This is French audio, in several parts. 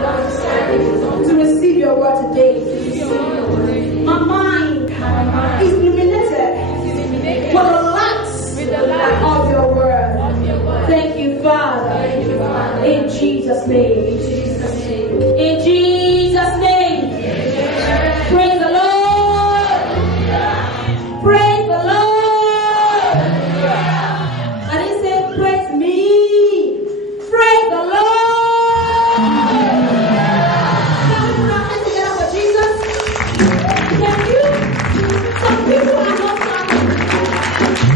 to receive your word today. My mind is illuminated with the light of your word. Thank you, Father. In Jesus' name. In Jesus' name. Praise the Lord. Praise the Lord. I didn't say praise me. Praise the Lord. Now we put our hands together for Jesus. Thank you. Some people are not clapping.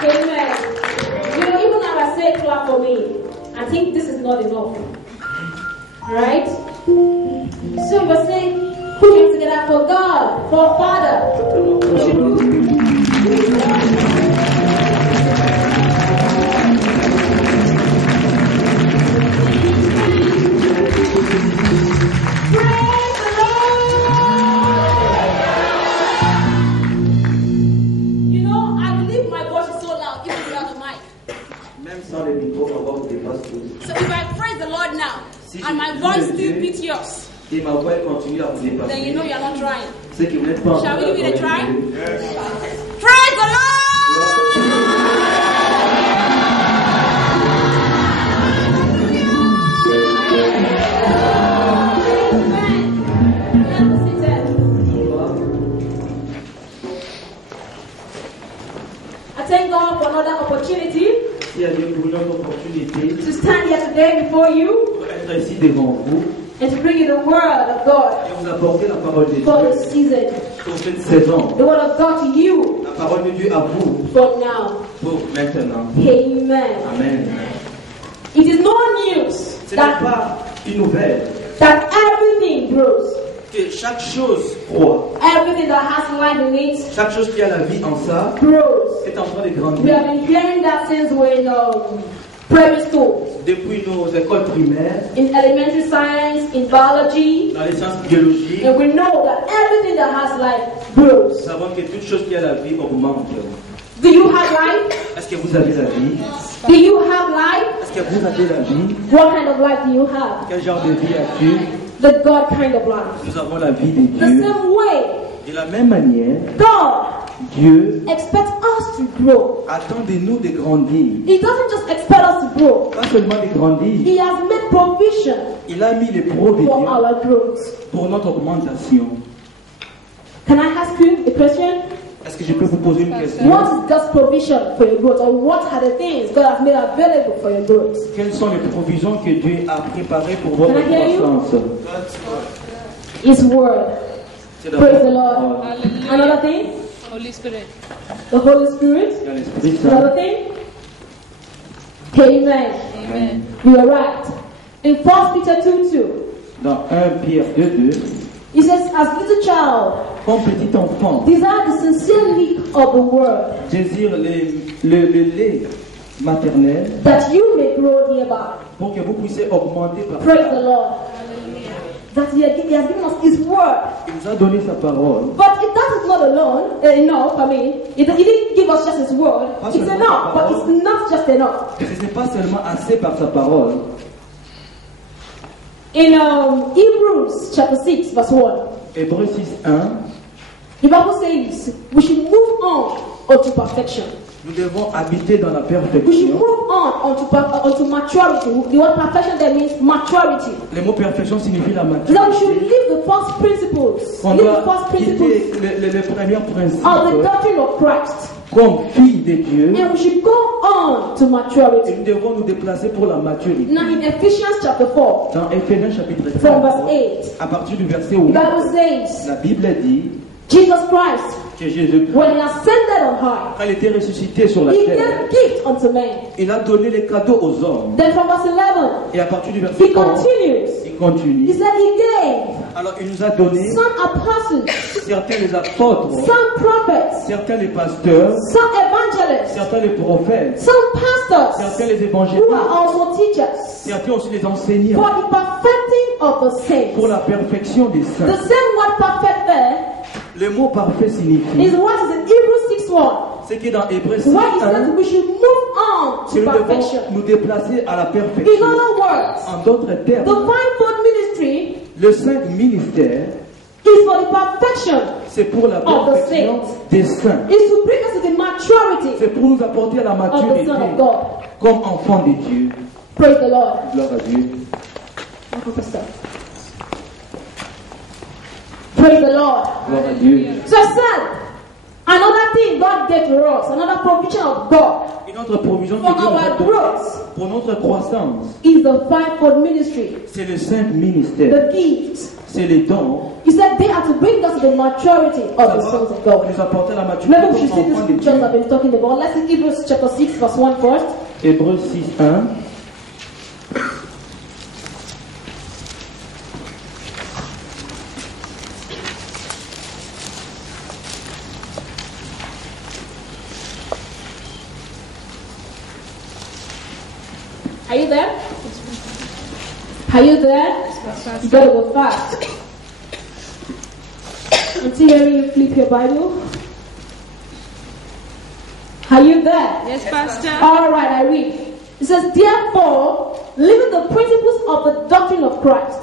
Amen. You know, even as I say clap for me, I think this is not enough. Alright? So we're saying, put hands together for God, for Father. We should do. Praise the Lord! You know, I believe my voice is so loud, even without the mic. Même sans le micro, ma voix vous dépasse tout. So if I praise the Lord now, Si and my je voice dis still Dieu, beats yours, et ma voix continue à vous dépasser, then you know you're not trying. c'est que vous n'êtes pas en Shall we train give it a d'adorer try? Dieu. Praise the Lord! I thank God for another opportunity Merci à Dieu pour une autre opportunité to stand here today before you pour être ici devant vous and to bring you the word of God et vous apporter la parole de for Dieu this season. pour cette saison. The word of God to you La parole de Dieu à vous for now. pour maintenant. Amen. Amen. It is no news Ce n'est that, pas une nouvelle that everything grows. que chaque chose croît. Everything that has life in it Chaque chose qui a la vie en ça grows. est en train de We grandir. have been hearing that since we're in primary school, Depuis nos écoles primaires, in elementary science, in biology, dans les sciences biologiques, and we know that everything that has life nous grows. savons que toute chose qui a la vie augmente. Do you have life? Est-ce que vous avez la vie? Do you have life? Est-ce que vous avez la vie? What kind of life do you have? Quel genre de vie as-tu? The God kind of life. Nous avons la vie de The Dieu. same way, De la même manière, God Dieu expects us to grow. attend de nous de grandir. He doesn't just expect us to grow. Pas seulement de grandir, He has made provision il a mis les for provisions our growth. pour notre augmentation. Can I ask you a question? Est-ce que je peux vous poser une question? What is God's provision for your growth? Or what are the things God has made available for your growth? Quelles sont les provisions que Dieu a préparées pour votre Can I hear you? croissance? His word. C'est Praise the d'abord Lord. Another thing? Holy Spirit. The Holy Spirit. dans l'Esprit Another Saint. thing? Amen. Amen. You are right. In 1 Peter 2:2, Dans 1 Pierre 2:2, he says, as little child, comme petit enfant, desire the sincere milk of the word, désire le lait maternel that you may grow thereby. pour que vous puissiez augmenter par Praise the Lord. That he has given us his word. Il nous a donné sa parole. But if that is not alone, enough, he didn't give us just his word. It's enough, but it's not just enough. Ce n'est pas seulement assez par sa parole. In Hebrews chapter 6, verse 1, Hébreux 6:1, the Bible says we should move on unto perfection. nous devons habiter dans la We should perfection. move on unto maturity. The word perfection there means maturity. Le mot perfection signifie la That we should maturité. leave the first principles. On Leave doit the first principles quitter les premiers of the principes doctrine of Christ. comme filles de Dieu. And we should go on to Et maturity. nous devons nous déplacer pour la maturité. Now in Ephesians chapter 4, Dans Éphésiens chapitre from verse 4, 8, à partir du verset the 8, Bible says, la Bible dit Jesus Christ, que Jésus, when he ascended on high, quand il était ressuscité sur la he terre, gave gift unto men. il a donné les cadeaux aux hommes. Then from verse 11, Et à partir du he verset 11, continues. il He continue. said he gave Alors il nous a donné some apostles, certains les apôtres, some prophets, certains les pasteurs, some evangelists, certains les prophètes, some pastors, certains les who évangélistes, are also teachers, certains aussi les enseignants for the perfecting of the saints. pour la perfection des The saints. same word perfect there Le mot parfait signifie, is what is in Hebrews 6:1. Ce qui est dans Hébreux Why he 6, says we should move on que to nous devons perfection. nous déplacer à la In perfection. other words, En d'autres the termes, fivefold ministry le 5 ministère, is for the perfection. c'est pour la Of the perfection saints. des saints. Is to bring us to the maturity C'est pour nous apporter à la of the maturité Son of God. comme enfants de Dieu. Praise the Lord. Gloire à Dieu. Praise the Lord. Gloire à Dieu. So I said, another thing God gave to us, another provision of God Une autre provision que for Dieu nous a our donnée growth pour notre croissance, is the fivefold ministry, c'est le 5 ministère. the gifts. C'est les dons. He said they are to bring us to the maturity of the sons of God. Nous apporter à la maturité Maybe we should see comme the enfants de scriptures Dieu. I've been talking about. Let's see Hebrews chapter 6, verse 1 first. Hébreux 6, 1. Are you there? Are you there? You gotta go fast. Until hearing you flip your Bible. Are you there? Yes, Pastor. All right, I read. It says, therefore, leaving the principles of the doctrine of Christ,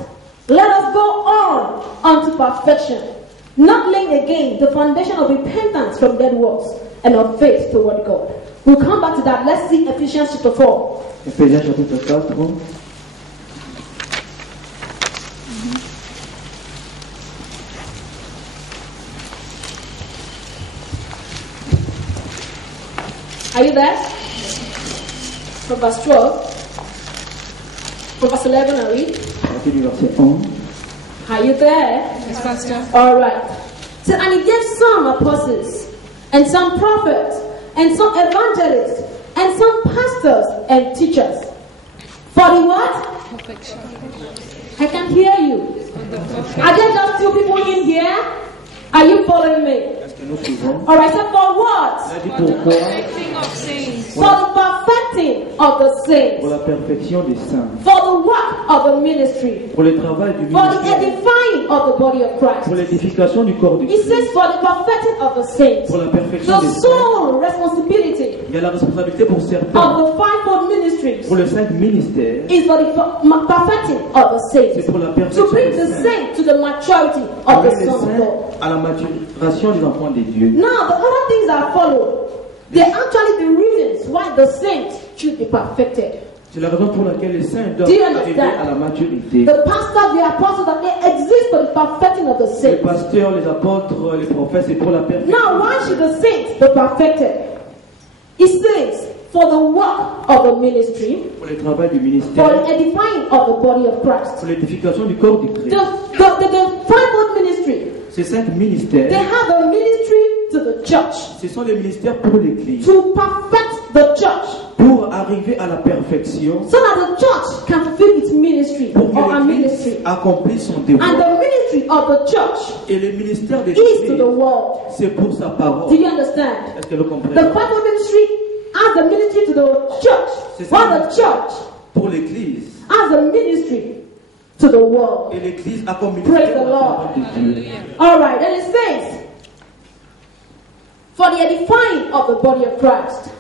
let us go on unto perfection, not laying again the foundation of repentance from dead works and of faith toward God. We'll come back to that. Let's see Ephesians chapter 4. Éphésiens chapitre 4. Are you there? From verse 12. From verse 11, I read. À partir du verset 11. Are you there? Yes, Pastor. All right. So, and he gave some apostles, and some prophets, and some evangelists, and some pastors and teachers. For the what? Perfection. I can hear you. Are there just two people in here? Are you following me? Est-ce que nous suivons? All right. So for what? Il a dit pourquoi? Perfecting of saints. For the perfecting of the Pour saints, la perfection des saints. for the work of the ministry, Pour le travail du for the ministère. edifying of the body of Christ. Pour l'édification du corps du He Christ. says for the perfecting of the saints. Pour la perfection The des saints. sole responsibility Il y a la responsabilité pour of certains. the fivefold ministries Pour les 5 ministères. is for the perfecting of the C'est saints. pour la To perfection bring des the saints. saint to the maturity of Amener the les Son of saints God. à la maturation des enfants de Dieu. Now, the other things that follow, they're actually the reasons why the saints should be perfected. C'est la raison pour laquelle les saints doivent Do you arriver understand? à la maturité. The pastors, the apostles, that they exist for the perfecting of the Les saints. pasteurs, les apôtres, les prophètes, c'est pour la perfection. Now, why should the saints be perfected? It says, for the work of the ministry, Pour le travail du for ministère, the edifying of the body of Christ. pour l'édification du corps du The, Christ. the fivefold ministry, Ces 5 they ministères, have a ministry to the church ce sont les ministères pour l'Église. to perfect the church Pour arriver à la perfection, so that the church can fulfill its ministry pour or a que l'Église ministry. accomplisse son And devoir. the ministry of the church Et le ministère de is to l'Église, the world. c'est pour sa Do parole. you understand? Est-ce que vous The comprenez? fivefold ministry has a ministry to the church, C'est ça. while the church Pour l'Église. has a ministry to the world. Et l'Église a comme Praise ministère the la Lord. parole de Dieu. All right, and it says, for the edifying of the body of Christ,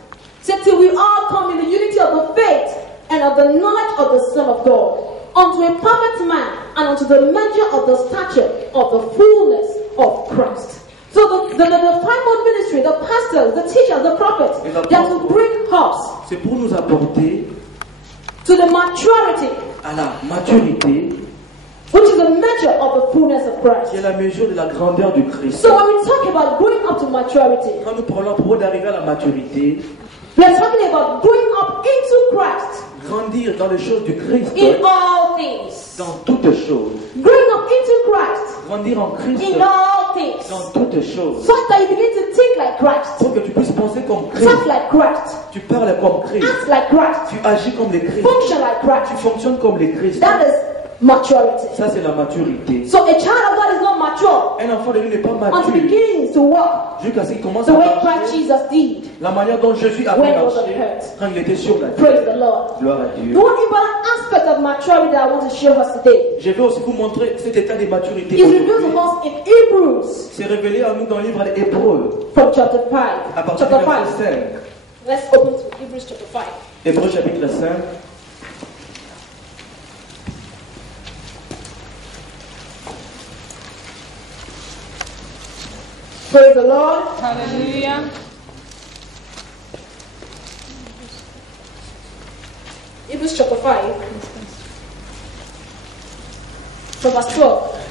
so till we all come in the unity of the faith and of the knowledge of the Son of God, unto a perfect man and unto the measure of the stature of the fullness of Christ. So the fivefold ministry, the pastors, the teachers, the prophets, they are to bring us C'est pour nous apporter to the maturity, à la maturité, which is the measure of the fullness of qui Christ. est la mesure de la grandeur du Christ. So when we talk about growing up to maturity, Quand nous parlons à propos d'arriver à la maturité, we are talking about growing up into Christ grandir dans les choses du Christ, in all things. dans toutes choses. Growing up into Christ Grandir en Christ in all things. dans toutes choses. Such that you begin to think like Christ, Pour que tu puisses penser comme Christ, talk like Christ, tu parles comme Christ, act like Christ, tu agis comme les Christ, function like tu Christ. fonctionnes comme les Christ. That is maturity. Ça, c'est la maturité. So a child of God is not mature Un enfant de Dieu n'est pas until he mature begins to walk jusqu'à ce qu'il commence the à way marcher. Christ Jesus did. La manière dont Jésus a When fait he was on marcher earth. quand il était sur la terre. Praise the Lord. Gloire à The Dieu. one important aspect of maturity that I want to share with us today Je vais aussi vous montrer cet état de maturité. is revealed to aujourd'hui. us in Hebrews C'est révélé à nous dans le livre des Hébreux, from chapter 5. à partir du Chapter verset 5. 5. Let's open to Hebrews chapter 5. Hébreux chapitre 5. Praise the Lord. Hallelujah. Hebrews chapter 5. From verse 12.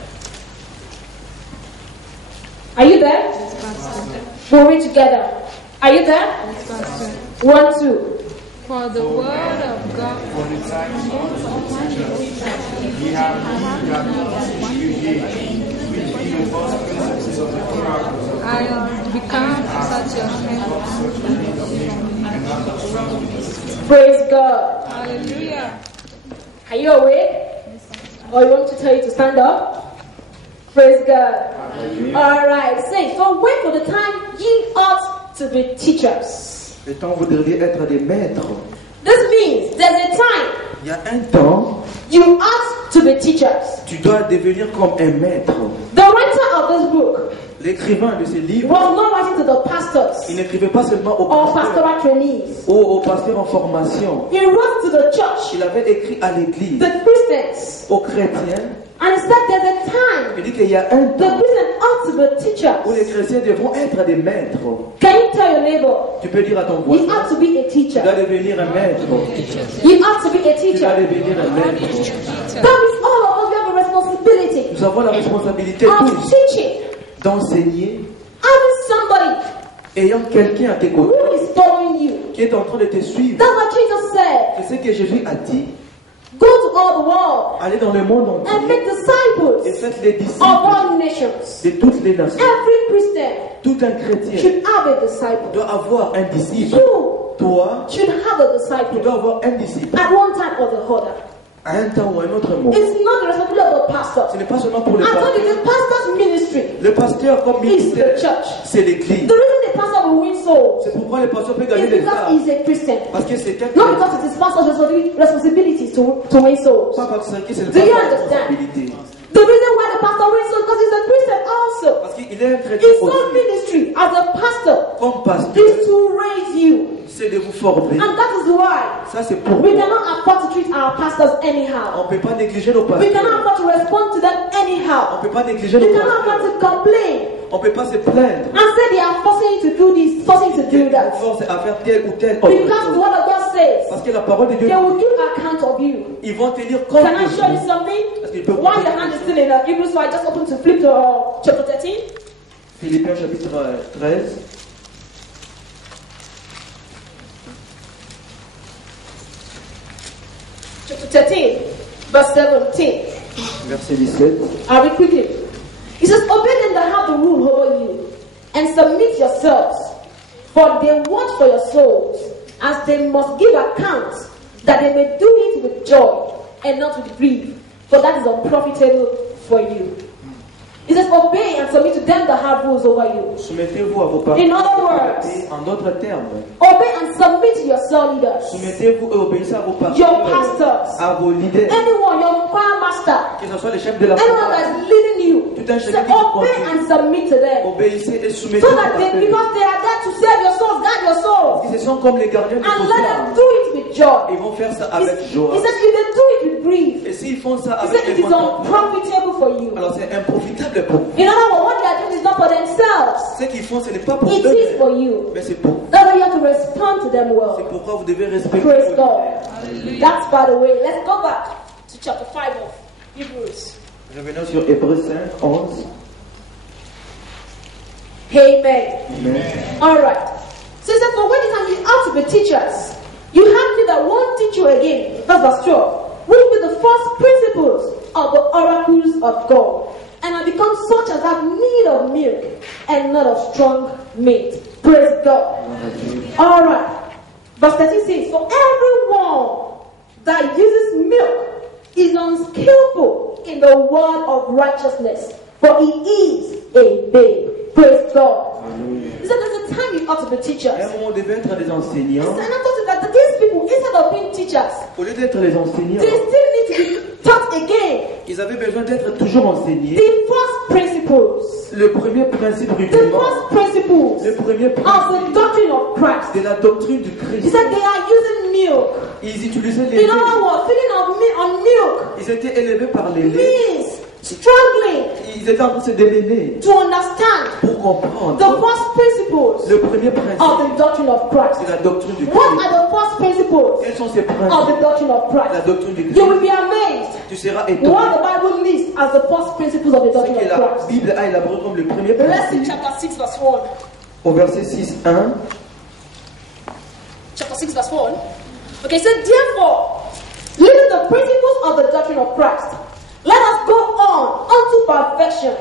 Are you there? We'll read together. Are you there? 1, 2. For the word of God I have become such a man. Praise God. Hallelujah. Are you awake? Or you want me to tell you to stand up? Praise God. Alright, say, so wait for the time ye ought to be teachers. Le temps vous devriez être des maîtres. This means there's a time Il y a un temps, you ought to be teachers. tu dois devenir comme un maître. The writer of this book L'écrivain de ces livres, was not writing to the pastors il n'écrivait pas seulement aux or pasteurs pastoral trainees. ou aux pasteurs en formation. He wrote to the church, Il avait écrit à l'église, the Christians, aux chrétiens. and he said there's a time Il dit qu'il y a un the temps Christians ought to be où les teachers. chrétiens devront être des maîtres. Can you tell your neighbor, Tu peux dire à ton you voisin, ought to be a tu dois teacher. devenir un maître. You ought to be a Tu dois teacher. devenir un maître. That means all of us we have a responsibility Nous avons la responsabilité of tous teaching, d'enseigner, having somebody ayant quelqu'un à tes côtés who is following you. qui est en train de te suivre. That's what Jesus said. C'est ce que Jésus a dit. Go to all the world Allez dans le monde and entier make et disciples faites les of disciples all nations. de toutes les nations. Every Christian Tout un chrétien should have a disciple. doit avoir un disciple. You Toi, should have a tu disciple dois avoir un disciple. at one time or the other. À un temps ou à un autre moment. It's not the responsibility of the pastor. Ce n'est pas seulement pour le I told pasteur. you the pastor's ministry Le pasteur comme is the ministère, church. c'est l'église. The reason the pastor will win souls C'est pourquoi le pasteur peut gagner is les because âmes. he's a Christian. Parce que c'est un Not chrétien. because it is pastor's responsibility to win souls. Pas parce que c'est le Do you pasteur understand? responsabilité. The reason why the pastor wins souls because he's a Christian also. Parce qu'il est un chrétien His sole aussi. ministry as a pastor Comme pasteur, is to raise you. c'est de vous former. And that is why Ça, c'est pour we vous. cannot afford to treat our pastors On anyhow. ne peut pas négliger nos We cannot pasteurs. afford to respond to them On anyhow. ne peut pas négliger We nos cannot afford pasteurs. to complain On ne peut pas se plaindre. and say they are forcing you to do this, forcing you to do Qu'ils that. nous forcent à faire telle ou telle autre Because the chose. word of God says Parce que la parole de Dieu, they will give account of you. ils vont tenir compte Can I de show you vous. something? Parce qu'ils peuvent While your hand is still in Hebrews, so I just open to flip to chapter 13. Philippiens chapitre 13. Chapter 13, verse 17. Verset 17. I'll read quickly. He says, obey them that have the rule over you, and submit yourselves, for they watch for your souls, as they must give account, that they may do it with joy, and not with grief, for that is unprofitable for you. He says, obey and submit to them that have rules over you. Soumettez-vous à vos parents. In other words, En d'autres termes, obey and submit to your cell leaders, soumettez-vous et obéissez à vos your pasteurs, pastors, à vos leaders, anyone, your choir master, que ce soit les chefs de la anyone chorale. that's leading you. Tout un Say, chef qui obey conduit. and submit to them. Obéissez et soumettez So aux that they, pasteurs. because they are there to save your souls, guide your souls, Ils sont comme les gardiens de and vos let them âmes. do it with joy. Ils vont faire ça He avec joie. says, if they do it with grief, Et s'ils font ça he avec said it is contentement, unprofitable for you. alors c'est improfitable pour vous. In other words, what they are doing is not for themselves, Ce qu'ils font, ce n'est pas pour it eux, is for you. mais c'est pour vous. That's why you have to respond to them C'est well. pourquoi vous devez respecter Praise vos God. leaders. That's by the way. Let's go back to chapter 5 of Hebrews. Revenons sur Hébreux 5, 11. Amen. Amen. Alright. So he said, for when it is you ought to be teachers, you have me that won't teach you again. That's verse 12. Will be the first principles of the oracles of God, and have become such as have need of milk and not of strong meat. Praise God. Alright. Verse 13 says, for everyone that uses milk is unskillful in the word of righteousness, for he is a babe. Praise God. He said there's a time you ought to be teachers. À un moment, on devait être des enseignants. And I told you that these people, instead of being teachers, Au lieu d'être les enseignants, they still need to be taught again. ils avaient besoin d'être toujours enseignés. The first principles. Le premier principe The rudiment, first principles le premier of principe the doctrine of Christ. de la doctrine du He Christ. said they are using milk. Ils utilisaient les In other laits. words, feeding on milk Ils étaient élevés par les laits. means struggling Ils étaient en train de se démêler to understand pour comprendre the first principles le premier of principe the doctrine of Christ. de la doctrine du What Christ. are the first principles Quels sont ces of the principes doctrine of de la Christ? doctrine du You will Christ? be amazed Tu seras what étonné. the Bible lists as the first principles of the Ce doctrine que of la Christ. Bible a élaboré comme le premier Let's see principe. chapter 6 verse 1. Au verset 6, 1. Chapter 6 verse 1. Okay, so therefore, leaving the principles of the doctrine of Christ, let us go on unto perfection,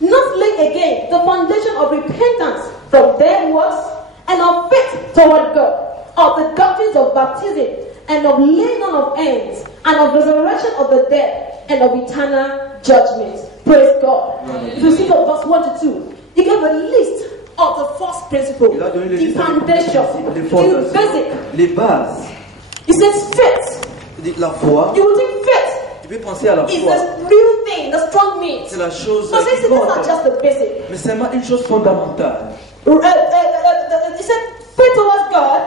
not lay again the foundation of repentance from dead works and of faith toward God, of the doctrines of baptism and of laying on of hands and of resurrection of the dead and of eternal judgment. Praise God. If you see the verse 1 to 2, he gave a list of the first principle, Il a donné les the listes avec foundation, les the fondations, basic. les bases. He says faith. Il dit la foi. You will think faith Tu peux penser à la is foi. the real thing, the strong meat. C'est la chose So this qui is not compte. just the basic. Mais c'est seulement une chose fondamentale. He said faith towards God,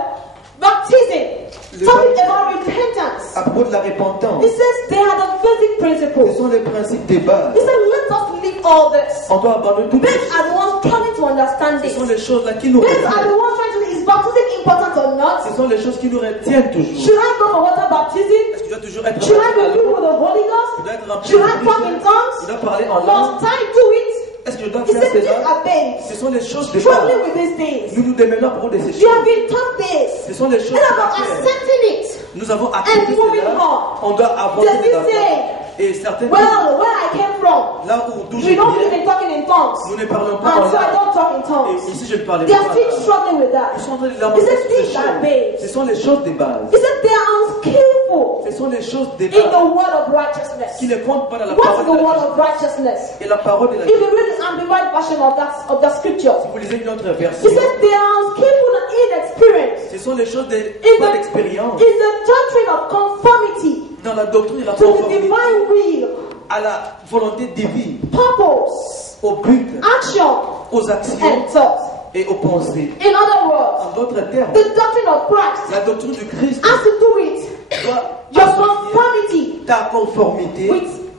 baptism, talking about repentance. À propos de la He repentance, says they are the basic ce principles. sont les principes des bases. He said let us leave all this. On doit abandonner tout These are the ones trying to understand Ce this. sont les choses là qui nous These are the retiennent. ones trying to is baptism important or not? Ce sont les choses qui nous retiennent toujours. Should I go for water baptism? Est-ce que tu dois toujours être Should I rempli be par filled l'eau? with the Holy Tu Ghost? dois être rempli Should de I talk in l'Esprit. Tu tongues? dois parler en langue. Must I do it? Est-ce que je dois He faire said these cela? are babes. Ce sont les choses des Struggling bases. with these things. Nous nous démêlons à propos de ces You have choses. been taught this. Ce sont les choses And qui about doivent faire. accepting it. Nous avons accepté And moving cela. on. On doit avancer Does de he la foi. say, Et certaines well, where I came from, là où d'où je we don't believe viens, in talking in tongues. nous ne parlons pas And en so I langue. don't talk in Et tongues. ici, je ne parlais They pas are en still langue. struggling with Ils that. sont en train de He lamenter said sur ces these are choses. babes. Ce sont les choses des bases. He said they are unskillful Ce sont les choses des in the bases word of righteousness. qui ne comptent pas dans la What's parole the de word la of righteousness? Et la parole de la If you read the amplified version of the scripture, Si vous lisez une autre he version, says they are unskillful and inexperienced ce sont les choses de in pas the, d'expérience. in the doctrine of conformity Dans la doctrine de la to the conformité divine will, à la volonté divine, purpose, au but, action, aux actions and thought. et aux pensées. In other words, En d'autres termes, the doctrine of Christ la doctrine du Christ has to do with doit your associer conformity ta conformité with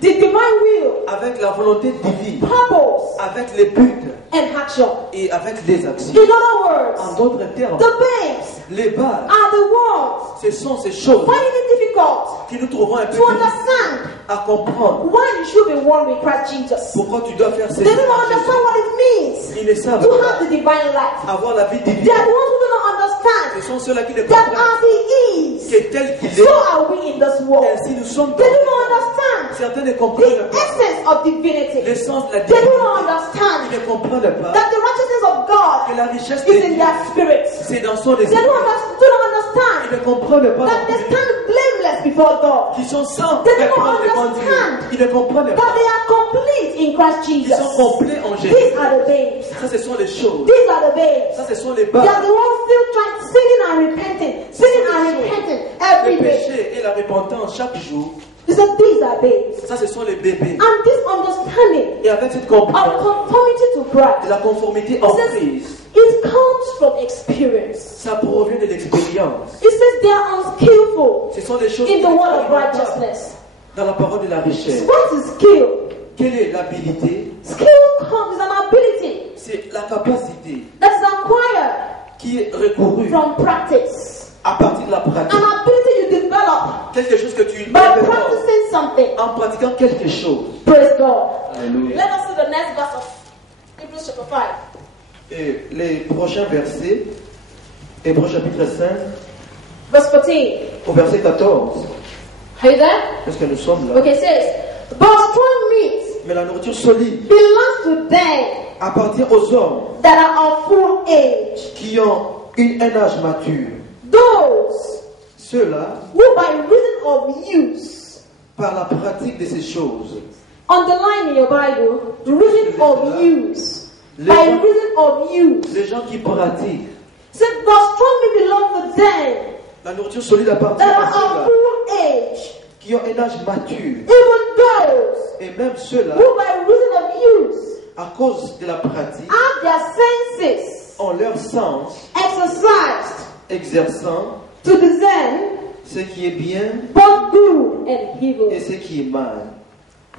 the divine will, avec la volonté divine, purpose, avec les buts and action. et avec les actions. In other En words, d'autres termes, the babes les bases, are the ones ce sont ces choses finding it difficult qui nous trouvons un peu to difficiles understand à comprendre. why you should be one with Christ Jesus. Pourquoi tu dois faire ces They don't choses. understand what it means Ils ne savent to pas have the divine life. avoir la vie They divine. are the ones who do not Ce understand sont ceux-là qui ne that comprennent as He is, que tel qu'il so est, are we in this world. ainsi nous sommes They dans do le not monde. understand Certains ne the comprennent pas essence of divinity. l'essence de la They do divinité. not Ils understand ne comprennent pas that the righteousness of God que la richesse is de in Dieu, their spirit. c'est dans son They esprit. do not understand Ils ne comprennent pas that they stand blameless before God. qu'ils sont sans They do not réponse devant Dieu. understand Ils ne comprennent That pas they are complete in Christ qu'ils Jesus. sont complets en These Jésus. are the babes. Ça, ce sont les choses. These are the babes. Ça, ce sont les They are bases. the ones still trying, sinning and repenting, sinning and repenting every Le day. péché et la repentance chaque jour. He said, these are babes. Ça, ce sont les bébés. And this understanding Et avec cette of compréhension conformity to de Christ, la conformité en he says, Christ, it comes from experience. ça provient de l'expérience. He says they are unskillful Ce sont des choses in the word of qui ne righteousness. dans la parole de la richesse. What is skill? Quelle est l'habilité? Skill comes is an ability C'est la capacité that is acquired qui est recourue from practice. à partir de la pratique. An ability you develop Quelque chose que tu by développes practicing something. en pratiquant quelque chose. Praise God. Alléluia. Let us see the next verse of Hebrews chapter 5. Et les prochains versets, Hébreux chapitre 5, Verse 14. au verset 14. Are you there? Est-ce que nous sommes là? Okay, it says, but strong meat Mais la nourriture solide belongs to them appartient aux hommes that are of full age. qui ont un âge mature. Those Ceux-là who by reason of use par la pratique de ces choses. Underline in your Bible, reason of use. By reason of use. Les gens qui pratiquent. Said the strong may belong to them La nourriture solide appartient that à are of ceux-là full age, qui ont un âge mature. even those Et même ceux-là, who by reason of use à cause de la pratique, have their senses ont leur sens exercised exerçant to discern ce qui est bien both good and et evil. ce qui est mal.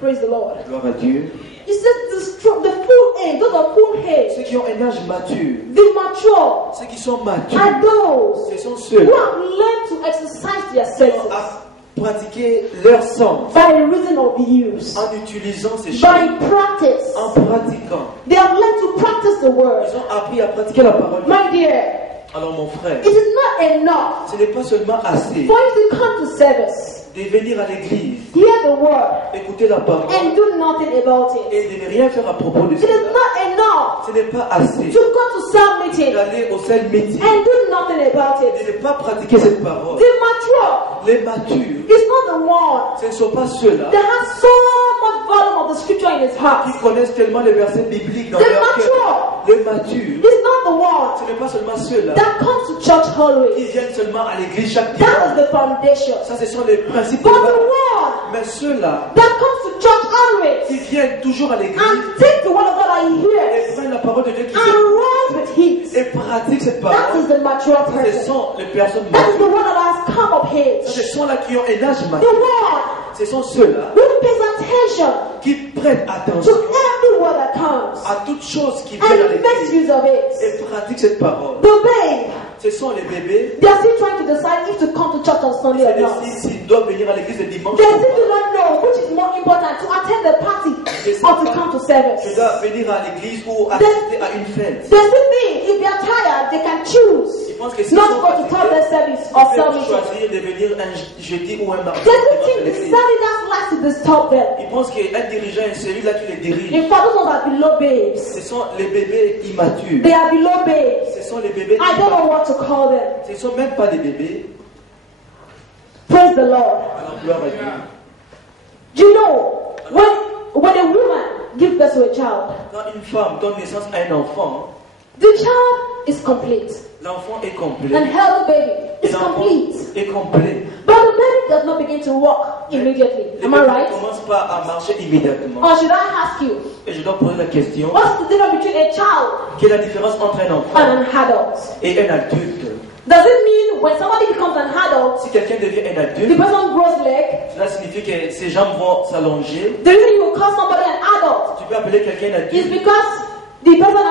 Praise the Lord. Gloire à Dieu. He said the full age, those of full age, Ceux qui ont un âge mature, the mature, ceux qui sont matures, are those ce sont who ceux have learned to exercise their qui ont senses à pratiquer leur sens by reason of use, en utilisant ces choses, by practice. en pratiquant. They have learned to practice the word. Ils ont appris à pratiquer la parole. My dear, Alors mon frère, it is not enough ce n'est pas seulement assez for you to come to service, de venir à l'église, hear the word, écouter la parole and do nothing about it. et de ne rien faire à propos de It cela. is not enough Ce n'est pas assez to go to cell meeting d'aller au seul meeting and do nothing about et it. de ne pas pratiquer cette parole. The mature Les matures, is not the one ce ne sont pas ceux-là that has so much volume of the scripture in his heart. qui connaissent tellement les versets bibliques dans The leur cœur. mature Les matures, is not the one ce n'est pas seulement ceux-là that comes to church qui always. viennent seulement à l'église chaque That is dimanche. the foundation. Ça, ce sont les principes. But the one Mais ceux-là that comes to church always qui viennent toujours à l'église and take the word of God that he et hears prennent la parole de Dieu qui and runs with it. et pratiquent cette That parole, is the mature ce person. sont les personnes That is the matures. one that has come of Ce age. sont là qui ont un âge The mature. one Ce sont ceux-là who pays attention qui prêtent to attention every word that comes à toutes choses qui viennent à and makes l'église use of it. et pratiquent cette parole. The babe, Ce sont les bébés they are still trying to decide if to come to church on Sunday or qui not. décident s'ils doivent venir à l'église le dimanche. They still do not know which is more important, to attend the party or to come to Je service. dois venir à l'église ou assister à une fête. They still think if they are tired, they can choose Ils pensent que s'ils not sont to go to fatigués, Thursday service ils or peuvent cell meeting. choisir de venir un jeudi ou un mardi. They still dimanche à think the l'église. leaders like to disturb them. Ils pensent qu'un dirigeant est celui-là qui les dirige. In fact, those ones are below babes. Ce sont les bébés immatures. They are below babes. Ce sont les bébés I don't know immatures. what to call them. Ce ne sont même pas des bébés. Praise the Lord. Alors, gloire à Dieu. You know, when a woman gives birth to a child, Quand une femme donne naissance à un enfant, the child is complete. l'enfant est And complet. healthy baby Et is l'enfant complete. est complet. But the baby does not begin to walk immediately. Le Am I bébé right? ne commence pas à marcher immédiatement. Or should I ask you, Et je dois poser la question, what's the difference between a child quelle est la différence entre un enfant and an adult? et un adulte? Does it mean when somebody becomes an adult, Si quelqu'un devient un the adulte, person grows leg? cela signifie que ses jambes vont s'allonger. The reason you will call somebody an adult Tu peux appeler quelqu'un un is adulte, because the person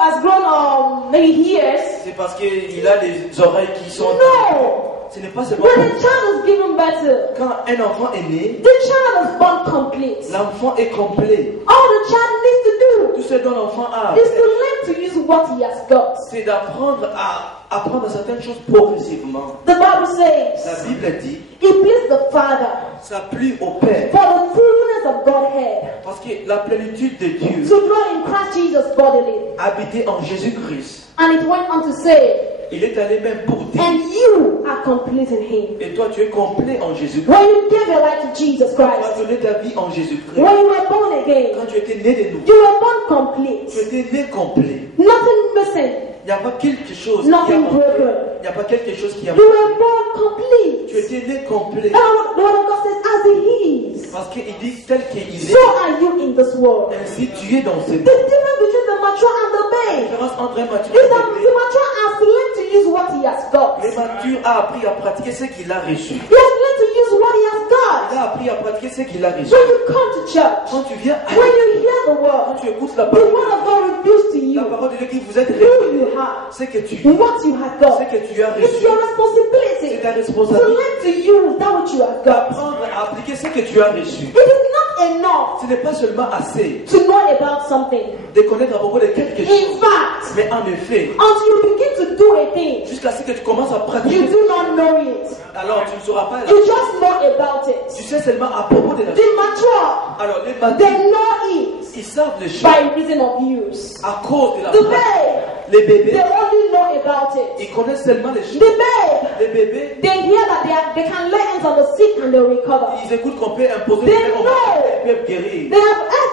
has grown maybe ears. c'est parce qu'il a les oreilles qui sont... No. Ce n'est pas seulement... When a child is given birth to, Quand un enfant est né, the child is born complete. l'enfant est complet. All the child needs to do Tout ce dont l'enfant a, is to learn to use what he has got. c'est d'apprendre à apprendre certaines choses progressivement. The Bible La says, Bible dit, it pleased the Father ça plie au Père. for the fullness of Godhead Parce que la plénitude de Dieu to dwell in Christ Jesus bodily. habitait en Jésus-Christ. And it went on to say, Il est allé même pour dire, and you are complete in Him. et toi tu es complet en Jésus-Christ. When you gave your life to Jesus Tu as Christ, donné ta vie en Jésus-Christ. when you were born again, Quand tu étais né de nouveau, you were born complete. tu étais né complet. Nothing missing, Il n'y a pas quelque chose qui a nothing manqué. broken. Il n'y a pas quelque chose qui a You manqué. were born complete. Tu étais né complet. And the word of God says, as He is, Parce qu'il dit tel qu'il so est, are you in this world. ainsi tu es dans ce The monde. difference between the mature and the La babe différence entre un mature is et that un the bébé, mature has learned to use what he has got. le mature a appris à pratiquer ce qu'il a reçu. He has learned to use what he has Il got. a appris à pratiquer ce qu'il a reçu. When you come to church, Quand tu viens à when you hear the quand word, tu écoutes la the parole, word of God reveals to la you parole de Dieu qui vous est who révélée, you have, ce que tu what you have got. ce que tu as It's reçu, your c'est responsibility ta to responsabilité learn to use that which you have got. d'apprendre à appliquer ce que tu as reçu. It is not enough Ce n'est pas seulement assez to know about something. de connaître à propos de quelque chose, In fact, mais en effet, until you begin to do a thing, jusqu'à ce que tu commences à you pratiquer, do not know it. alors tu ne sauras pas. You just know about it. Tu sais seulement à propos de la The chose. mature, Alors les they matins, know it ils savent les choses by reason of use. à cause de la The pratique. babe, Les they bébés, only know about it. ils connaissent seulement les The choses. babe, Les bébés, they hear that they can lay hands on the sick and they'll recover. ils écoutent qu'on peut imposer They les mains, know. ils peuvent guérir. They have heard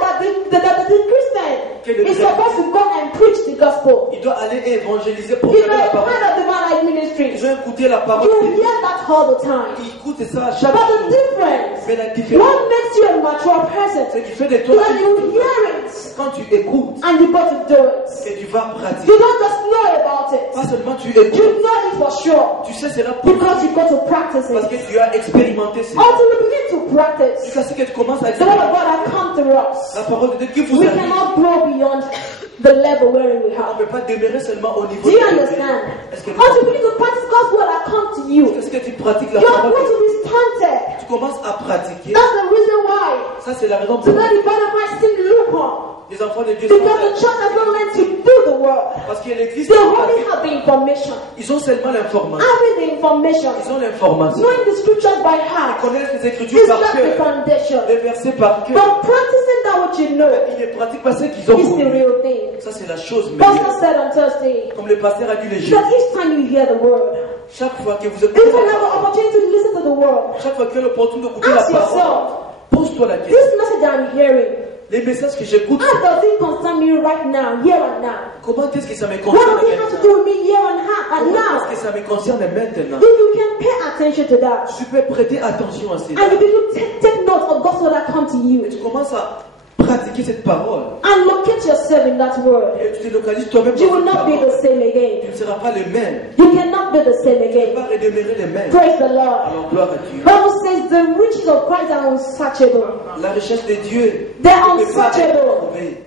that the Christian is supposed to go and preach the gospel. Il doit aller évangéliser pour If faire you la have parole. heard of the Divine Life Ministry, Ils ont écouté la parole. you hear that all the time. Ils écoutent ça à chaque But the jour. difference, Mais la différence, what makes you a mature person, c'est qu'il fait de toi, when you hear it quand tu écoutes, and you go to do it. et tu vas pratiquer. You don't just know about it. Pas seulement tu You écoutes, know it for sure tu sais c'est là pour because you go to practice parce it. que tu as expérimenté ça. Until we begin to practice, Jusqu'à ce que tu commences à the word of expérimenter God has come to us. la parole de Dieu qui vous We arrive. cannot grow beyond the level wherein we On have. ne peut pas demeurer seulement au niveau Do you de understand? Est-ce que, Until you begin to practice God's word that come to you, est-ce que tu pratiques la you are parole going de to Dieu? be stunted. Tu commences à pratiquer. That's the reason why Ça c'est la raison pour today laquelle the body of Christ still lukewarm. les enfants de Dieu sont Because the là. church has not learned to do the work. Parce que l'église, They only have the information. ils ont seulement l'information. Having the information, Ils ont l'information. knowing the scriptures by Ils heart, connaissent les is écritures par just the cœur. foundation. Les versets par cœur. But practicing that which you know Ils ne pratiquent pas ce qu'ils ont is the compris. real thing. Ça c'est la chose Pastor meilleure. said on Thursday Comme le pasteur a dit les that jours. each time you hear the word, Chaque fois que vous if you écoutez, have an opportunity to listen to the word, chaque fois que tu as l'opportunité d'écouter la ask parole, yourself, pose-toi la question. this message I'm hearing, Les messages que j'écoute, how does it concern me right now, here and now? comment est-ce que ça me What concerne does it have to maintenant? do with me here and Comment now? est-ce que ça me concerne maintenant? If you can pay attention to that, Tu peux prêter attention à ces and you begin to take note of God's word that come to you, et tu commences à pratiquer cette parole and locate yourself in that word, et tu te localises toi-même you dans will cette not be parole. the same Tu again. ne seras pas le même. You cannot be the same Tu ne again. vas pas redemeurer le même. Praise the Lord. Alors gloire à Dieu. Bible says the riches of Christ are unsearchable. La richesse de Dieu They on are ne peut pas être unsearchable. trouvée.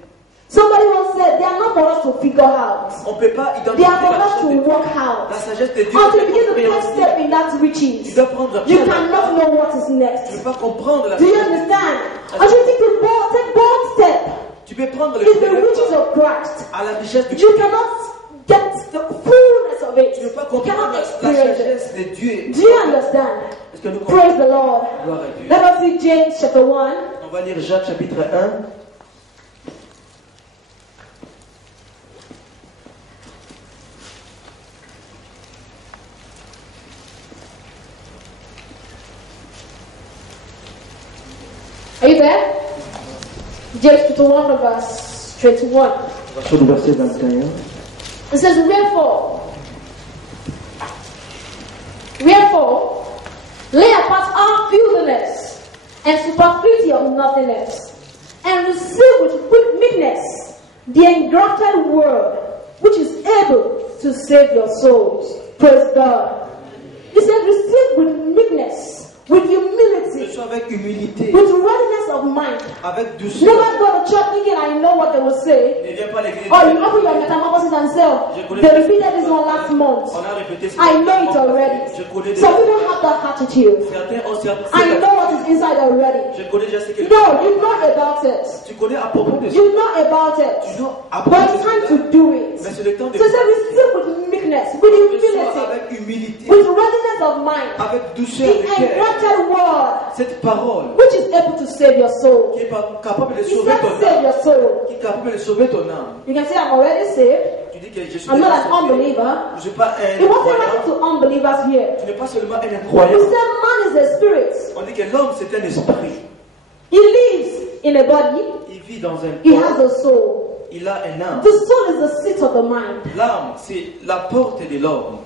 Somebody once said they are not for us to figure out. On ne peut pas They identifier are for la us richesse to de Dieu. work out. La sagesse de Dieu Until you est begin to take compréhensible. step in that Tu riches, dois prendre you pied. cannot know what is Tu ne next. peux pas comprendre la Do you richesse. understand? Until you take bold step Tu peux prendre le in the premier riches pas of Christ. à la richesse de You Dieu. cannot get the fullness of it. Tu ne peux pas You comprendre cannot la experience it. sagesse de Dieu. Do you understand? Est-ce que nous comprenons? Praise the Lord. Gloire à Dieu. Let us see James chapter 1. On va lire Jacques chapitre 1. Are you there? James chapter 1 from verse 21. Sur le verset 21. It says, Wherefore, lay apart all filthiness and superfluity of nothingness, and receive with meekness the engrafted word, which is able to save your souls. Praise God. He said, receive with meekness, with humility, Reçois avec humilité, with readiness of mind. avec douceur. Never go to church thinking I know what they will say. Ne viens pas à l'église. Or you open your metamorphosis and say, they repeated this one last month. On a répété ça. I know it already. Je connais Some déjà. people have that attitude. Certains ont certains. I know what is inside already. Je connais déjà ce que No, you know about it. tu connais à propos de ça. You know about it. Tu dois But apprendre. it's time to do it. Mais c'est le temps de So say receive with meekness, with Reçois humility, avec humilité, with readiness of mind, avec douceur the de cœur. engrafted word, Cette parole which is able to save your soul. qui est capable de He sauver said ton save âme. your soul. Qui est capable de sauver ton âme. You can say I'm already saved. Tu dis que je suis I'm not déjà an sauvé. unbeliever. Je ne suis pas un He wasn't croyant. writing to unbelievers here. Tu n'es pas seulement un He incroyant. said man is a spirit. On dit que l'homme c'est un esprit. He lives in a body. Il vit dans un He has corps. a soul. Il a un âme. The soul is the seat of the mind. L'âme, c'est la porte de l'homme.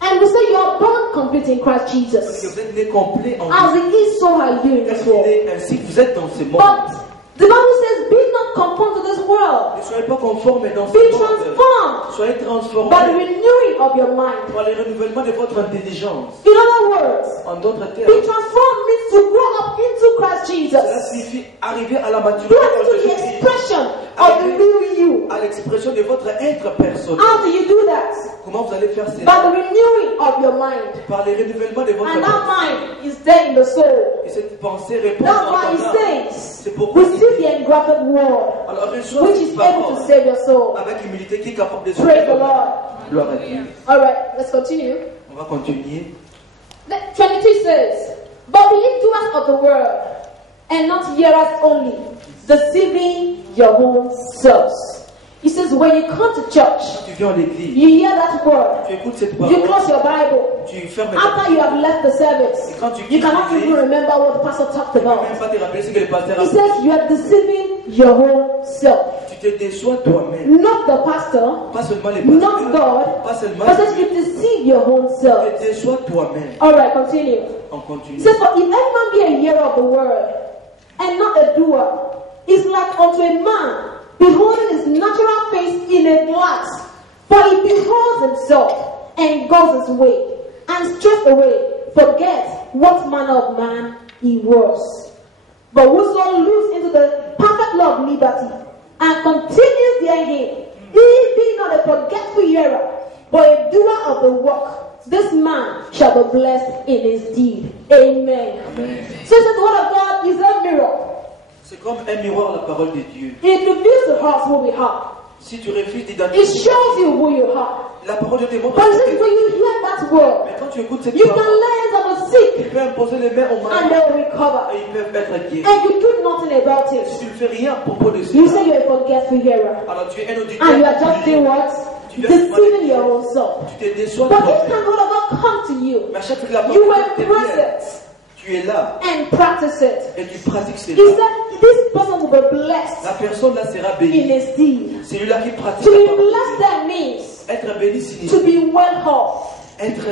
And we say you are born complete in Christ Parce que Jesus. vous êtes né complet en As Christ. He is, so are you in this world. Ainsi que vous êtes dans ce monde. But the Bible says, be not conformed to this world. Ne soyez pas conformes dans ce Be monde. transformed Soyez by the transformés renewing of your mind. par le renouvellement de votre intelligence. In other words, En d'autres be termes, transformed means to grow up into Christ cela Jesus. signifie arriver à la maturité Grow en into the Jésus-Christ, expression of the real you. à l'expression de votre être personnel. How do you do that? Comment vous allez faire By cela? the renewing of your mind. Par le renouvellement de votre And that être. mind is there in the soul. Et cette pensée répond That's dans why ton âme. He says, C'est pourquoi receive the engrafted word, alors reçois which cette is able to parole save your soul. avec humilité qui est capable de Praise the sauver. Lord. Gloire à Dieu. All right, let's continue. On va continuer. 22 says, but be ye doers of the word, and not hearers only, deceiving your own selves. He says, when you come to church, Quand tu viens en l'église, you hear that word, tu écoutes cette you parole, close your Bible. tu fermes ta After you have left the service, quand tu you quittes cannot even l'église, remember what the pastor talked tu ne peux about. même pas te rappeler ce que le pasteur a He dit. says you are deceiving your own self. Tu te déçois toi-même. Not the pastor, Pas seulement les not pasteurs, God, pas seulement but says you deceive your own tu self. te déçois toi-même. Alright, continue. On He continue. says, for if any man be a hearer of the word, and not a doer, is like unto a man beholding his natural face in a glass. For he beholds himself, and goes his way, and straightway forgets what manner of man he was. But whoso looks into the perfect law of liberty, and continues therein, he be not a forgetful hearer, but a doer of the work, this man shall be blessed in his deed. Amen. Amen. So the word of God is a mirror. C'est comme un miroir, la parole de Dieu. It reveals to us who we are. Si tu refuses It d'identifier, shows you who you are. la parole de Dieu te montre. But listen, when you hear that word, Mais quand tu écoutes cette you can parole, lay hands on the tu sick peux imposer les mains aux and malades they will recover. et ils peuvent être guéris. And you do nothing about Si it. tu ne fais rien à propos de You ça, say you're a forgetful hearer. alors tu es un auditeur. And you are just doing what? Deceiving your own self. Tu te déçois But each toi-même. time the word of God comes to you, Mais à chaque fois que la you parole de Dieu embrace vient, it tu es là and practice it. et tu pratiques He cela. said this person will be blessed La personne là sera in bénie. his deed. C'est lui-là qui pratique To la be parole. blessed that means Être béni to signifie be well off, être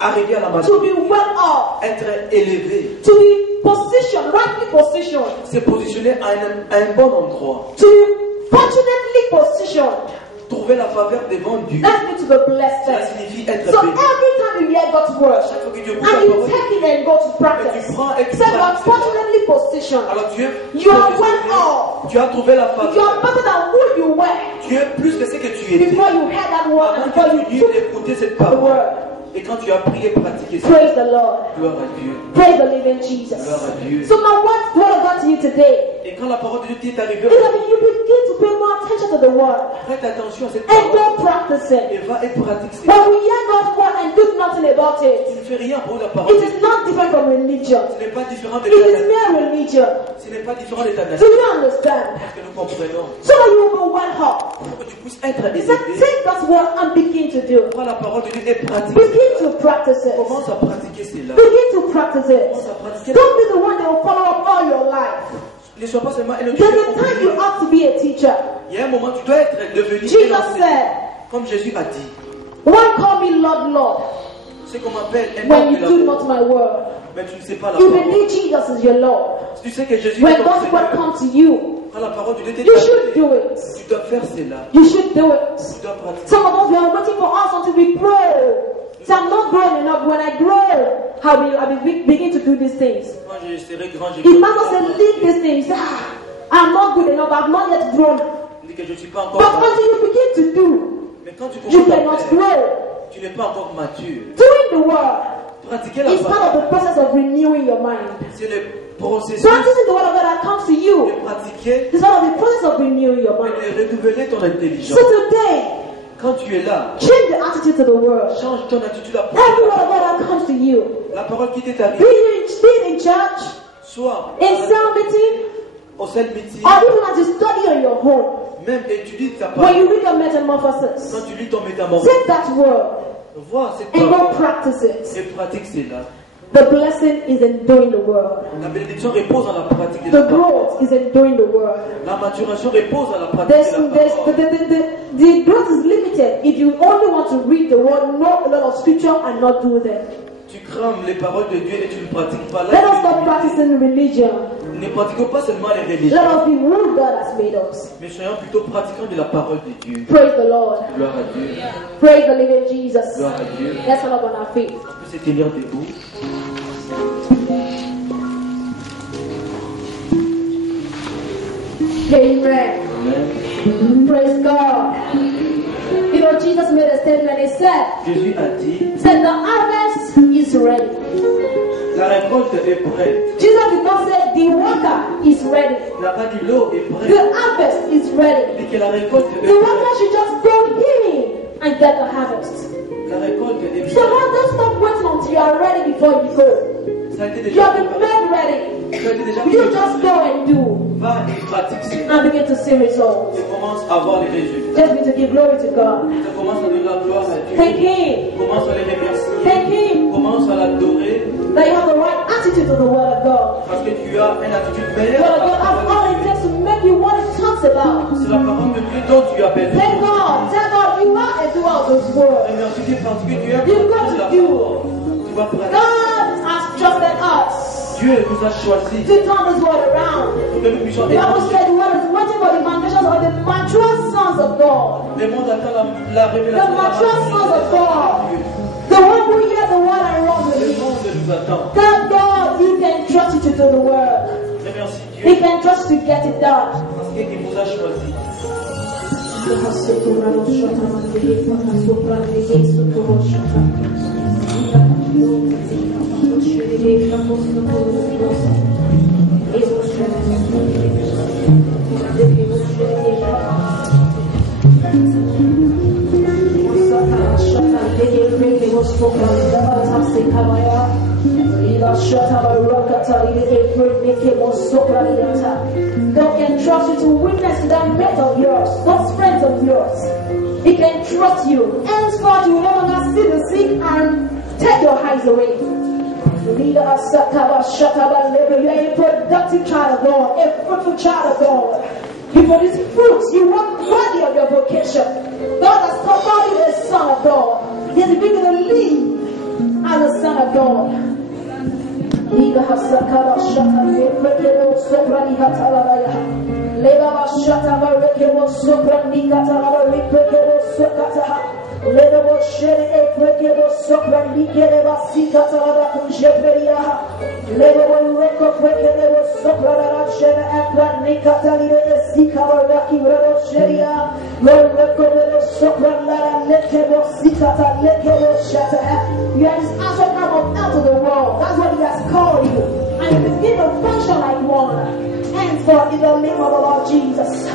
arrivé à la to maturité, be well off, être élevé, to be positioned, rightly positioned, se positionner à un bon endroit, to be fortunately positioned. trouver la faveur devant Dieu. That means to be blessed. Cela signifie être So béni. every time you hear God's word Chaque fois que tu écoutes and la you parole, take it and go to et practice, tu prends et tu say you are pratiques cela, fortunately positioned. alors tu es You are positionné, well off. tu as trouvé la You faveur. are better than who you were Tu es plus que ce que tu étais. before you heard that word and Avant before que tu you viennes took écouter cette the parole. word. Et quand tu as prié, pratiqué ça, Praise the Lord. gloire à Dieu. Praise the living Jesus. Gloire à Dieu. So my word of God to you today Et quand la parole de Dieu t'est arrivée, is that you begin to pay more attention to the word prête attention à cette and parole go practice et it. va et pratique ça. When we hear God's word and do nothing about Tu it, ne fais rien pour la parole. it is not different from religion. Ce n'est pas différent de It ta is nation. mere religion. Ce n'est pas différent de ta Do nation. you understand? Parce que nous comprenons. So that you will be well off. Pour que tu puisses être He said, élevé, take God's word and begin to do. prends la parole de Dieu et pratique. Begin to practice it. Commence à pratiquer cela. Begin to practice it. Commence à pratiquer. Don't be the one that will follow up all your life. Ne sois pas seulement un There's auditeur. a time you have to be a teacher. Il y a un moment, tu dois être devenu un Jesus enseignant. said, Comme Jésus a dit. why call me Lord, Lord, C'est qu'on m'appelle un when homme you de la do foi. not my word? Mais tu ne sais pas la You parole. believe Jesus is your Lord. Tu sais que Jésus est When ton God's word Seigneur. comes to you, Quand la parole de Dieu t'est you should arrivée, do it. tu dois faire cela. You should do it. Tu dois pratiquer. Some of us, we are waiting for us until we grow. So I'm not growing enough. When I grow, I will begin to do these things. Moi, je serai grand. If pastor says, leave these things, I'm not good enough. I've not yet grown. Il dit que je ne suis pas encore But mature. until you begin to do, Mais quand tu you commences à cannot faire, grow. tu n'es pas encore mature. Doing the word Pratiquer la is part parole, of the process of renewing your mind. c'est le processus Practicing the word of God that comes to de you pratiquer is part of the process of renewing your mind. et de renouveler ton So intelligence. today, Quand tu es là, change the attitude to the word. change ton attitude à Every word of God that comes to you, la parole qui t'est be arrivée, it in church, soit in cell meeting, au seul meeting, or even as you study on your own. même étudie ta When parole. you read your metamorphosis, Quand tu lis ton métamorphose, take that word vois cette and go parole practice it. et pratique cela. The blessing is in doing the word. La bénédiction repose dans la pratique de The la parole. growth is in doing the word. La maturation repose dans la pratique There's, de la there's, parole. the growth is limited if you only want to read the word, know a lot of scripture, and not do them. Tu crames les paroles de Dieu et tu ne pratiques pas. Let us Là, stop practicing religion. ne pratiquons pas seulement les religions, Let us be who God has made us. mais soyons plutôt pratiquants de la parole de Dieu. Praise the Lord. Gloire à Dieu. Praise the living Jesus. Gloire à Dieu. Let's stand up on our feet. On peut se tenir debout. Amen. Amen. Praise God. You know, Jesus made a statement. He said, Jésus a dit, the harvest is ready. la récolte est prête. Jesus did not say the worker is ready. Il n'a pas dit l'eau est The prête. harvest is ready. Il dit que la récolte est The worker prête. should just go in and get the harvest. La récolte est So prête. don't stop waiting until you are ready before you go. Ça a été You déjà have been made ready. Ça a été déjà You just go and do Va et pratique cela. and begin to see results. Et commence à voir les résultats. Just begin to give glory to God. Tu commences à donner la gloire à Dieu. Thank Him. Commence à les remercier. Thank Him. Commence à l'adorer. That you have the right attitude to the Word of God. Parce que tu as une attitude The meilleure. Word of God has all it takes to make you what it talks about. C'est la parole de Dieu dont tu as besoin. Thank God. Tell God you are a doer of His Word. Remercie Dieu parce que tu as You've got la to do. parole. Tu vas pratiquer. God has trusted us Dieu nous a choisis to turn this world around. pour que nous puissions The Bible évanger. said the world is waiting for the manifestations of the mature sons of God. Le monde attend la The révélation. mature sons of God. The one who hears the word and runs with Le it. monde nous attend. Tell God He can trust you to do the word. Remercie He Dieu can trust you to get it done. parce qu'il nous a choisis. God can trust you to witness to that mate of yours, those friends of yours. He can trust you. Henceforth, you will no longer see the sick and take your eyes away. You are a productive child of God, a fruitful child of God. You produce fruits. You work worthy of your vocation. God has called you a son of God. He has given you to live as a son of God. You are this outward arm out of the world. That's what He has called you. And you begin to function like one. Henceforth, in the name of the Lord Jesus.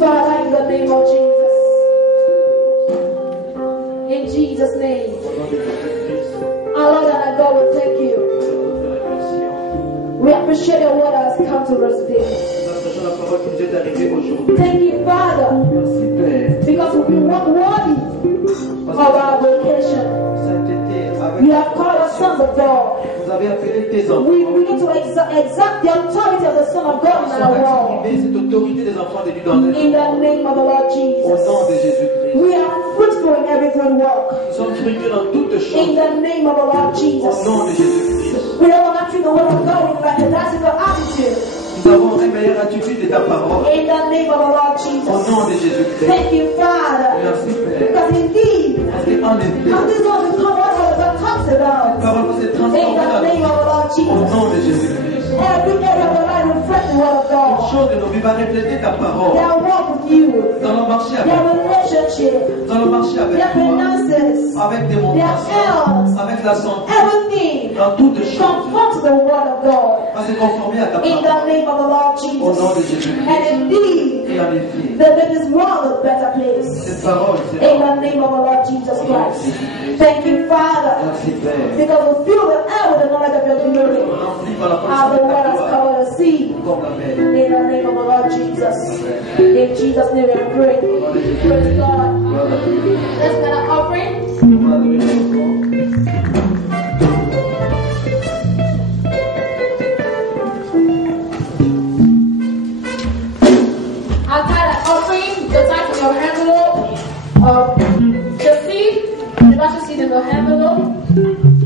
Father, in the name of Jesus. In Jesus' name. Our Lord and our God, we thank you. We appreciate your word that has come to us today. La parole qui nous est arrivée aujourd'hui. Thank you, Father, Merci Père. because we walk worthy of our vocation. You have called us sons of God. Vous avez appelé tes enfants. We need to exact the authority of the Son of God in our world. Cette autorité des enfants de Dieu dans notre In the name of the Lord au Jesus. nom de Jésus-Christ. We are fruitful in every good work. Nous sommes fructueux dans toutes In choses the name of the Lord au Jesus. nom de Jésus-Christ. We don't want to treat the word of God with like a that's in the attitude. Nous avons une meilleure attitude de ta parole In the name of the Lord au nom de Jesus. Jésus-Christ. Thank you, Father. Merci Père. Because indeed, Parce qu'en effet, and this one will come what God talks la about. parole s'est In transformée the name of the Lord au Jesus. nom de Jésus-Christ. Every area of the life reflects the word of Une God. chose de nos vies va refléter ta parole. Their walk with you, Nous allons marcher avec their toi. relationship, Nous allons marcher avec their toi. finances, Avec des montations, avec la santé, everything dans toutes choses. conform to the word of God. Va se conformer à ta In parole. the name of the Lord Au nom de Jesus. Jésus-Christ. And indeed, Et en effet, that make this world a better place. cette parole, c'est In the name of the Lord Jesus Christ. Thank you, Father, merci Père. because we fill the air with the knowledge of your glory. Remplis par la As the force de word ta has gloire. covered the sea. Comme la mer. In the name of the Lord Jesus. In Jesus' name we pray. Praise God. Let's get an offering. On va adorer notre I'll tie the offering, the type in your envelope, the seed, the battle seed in your envelope.